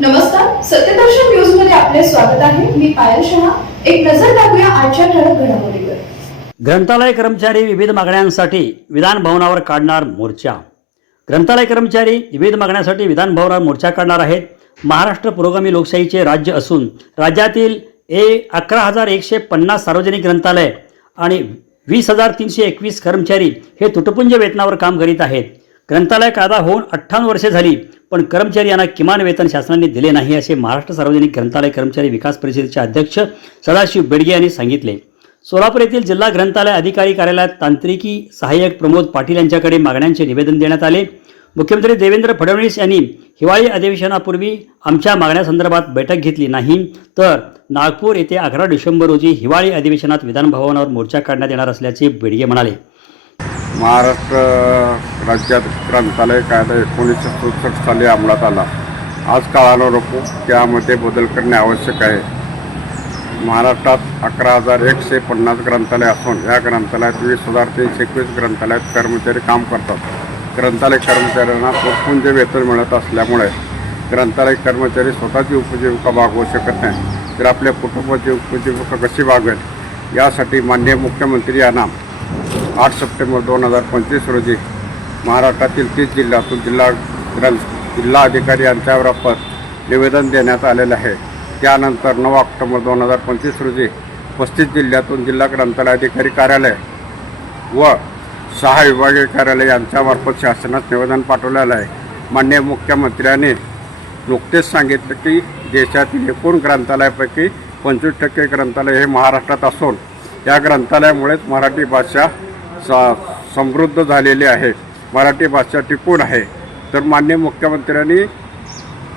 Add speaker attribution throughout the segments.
Speaker 1: नमस्कार सत्यदर्शन न्यूजमध्ये आपले स्वागत आहे. मी पायल शहा. एक नजर टाकूया आजच्या ठळक घडामोडीवर.
Speaker 2: ग्रंथालय कर्मचारी विविध मागण्यांसाठी विधान भवनावर काढणार मोर्चा. ग्रंथालय कर्मचारी विविध मागण्यांसाठी विधान भवनावर मोर्चा काढणार आहेत. महाराष्ट्र पुरोगामी लोकशाहीचे राज्य असून राज्यातील ए अकरा हजार एकशे पन्नास सार्वजनिक ग्रंथालय आणि वीस हजार तीनशे एकवीस कर्मचारी हे तुटपुंज वेतनावर काम करीत आहेत. ग्रंथालय कायदा होऊन अठ्ठावन्न वर्षे झाली. पण कर्मचारी यांना किमान वेतन शासनाने दिले नाही असे महाराष्ट्र सार्वजनिक ग्रंथालय कर्मचारी विकास परिषदेचे अध्यक्ष सदाशिव बेडगे यांनी सांगितले. सोलापूर येथील जिल्हा ग्रंथालय अधिकारी कार्यालयात तांत्रिकी सहाय्यक प्रमोद पाटील यांच्याकडे मागण्यांचे निवेदन देण्यात आले. मुख्यमंत्री देवेंद्र फडणवीस यांनी हिवाळी अधिवेशनापूर्वी आमच्या मागण्यासंदर्भात बैठक घेतली नाही तर नागपूर येथे अकरा डिसेंबर रोजी हिवाळी अधिवेशनात विधानभवनावर मोर्चा काढण्यात येणार असल्याचे बेडगे म्हणाले.
Speaker 3: महाराष्ट्र राज्यात ग्रंथालय कायदा एकोणीसशे चौसष्ट साली अंमलात आला. आज काळानुरूप त्यामध्ये बदल करणे आवश्यक आहे. महाराष्ट्रात अकरा हजार एकशे पन्नास ग्रंथालय असून या ग्रंथालयात वीस हजार तीनशे एकवीस ग्रंथालयात कर्मचारी काम करतात. ग्रंथालय कर्मचाऱ्यांना पुरपुंज वेतन मिळत असल्यामुळे ग्रंथालय कर्मचारी स्वतःची उपजीविका भागवू शकत नाही. तर आपल्या कुटुंबाची उपजीविका कशी भागवेल यासाठी माननीय मुख्यमंत्री यांना आठ सप्टेंबर दोन हजार पंचवीस रोजी महाराष्ट्रातील तीस जिल्ह्यातून जिल्हा ग्रंथ जिल्हा अधिकारी यांच्यामार्फत निवेदन देण्यात आलेले आहे. त्यानंतर नऊ ऑक्टोबर दोन हजार पंचवीस रोजी पस्तीस जिल्ह्यातून जिल्हा ग्रंथालय अधिकारी कार्यालय व सहा विभागीय कार्यालय यांच्यामार्फत शासनास निवेदन पाठवलेलं आहे. माननीय मुख्यमंत्र्यांनी नुकतेच सांगितलं की देशातील एकूण ग्रंथालयापैकी पंचवीस टक्के ग्रंथालय हे महाराष्ट्रात असून या ग्रंथालयामुळेच मराठी भाषा सा समृद्ध झालेली आहे. मराठी भाषा टिकून आहे. तर माननीय मुख्यमंत्र्यांनी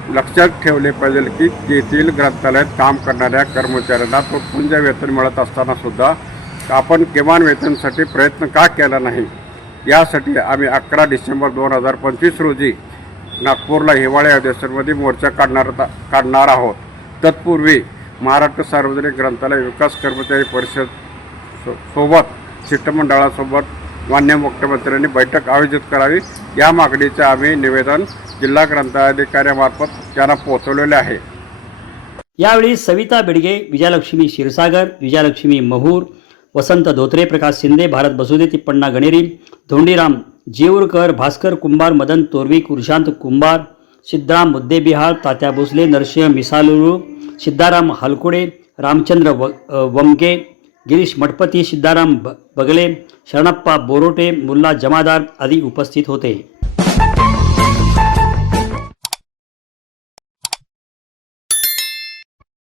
Speaker 3: लक्षात ठेवले पाहिजे की तेथील ग्रंथालयात काम करणाऱ्या कर्मचाऱ्यांना तो पुंज वेतन मिळत असताना सुद्धा आपण किमान वेतनसाठी प्रयत्न का केला नाही? यासाठी आम्ही अकरा डिसेंबर दोन हजार पंचवीस रोजी नागपूरला हिवाळी अधिवेशनमध्ये मोर्चा काढणार काढणार आहोत. तत्पूर्वी महाराष्ट्र सार्वजनिक ग्रंथालय विकास कर्मचारी परिषद सो- सोबत शिष्टमंडळासोबत मान्य मुख्यमंत्र्यांनी बैठक आयोजित करावी. या मागणीचे आम्ही निवेदन जिल्हा ग्रंथाधिकाऱ्यामार्फत त्यांना पोहोचवलेले आहे.
Speaker 2: यावेळी सविता बिडगे विजयलक्ष्मी क्षीरसागर विजयलक्ष्मी महूर वसंत धोत्रे प्रकाश शिंदे भारत बसुदे तिप्पण्णा गणेरी धोंडीराम जेऊरकर भास्कर कुंभार मदन तोरवी कुरशांत कुंभार सिद्धराम मुद्देबिहार तात्या भोसले नरसिंह मिसालुरू सिद्धाराम हलकुडे रामचंद्र व वमके गिरीश मठपती सिद्धाराम ब बगले शरणप्पा बोरोटे मुल्ला जमादार आदी उपस्थित होते।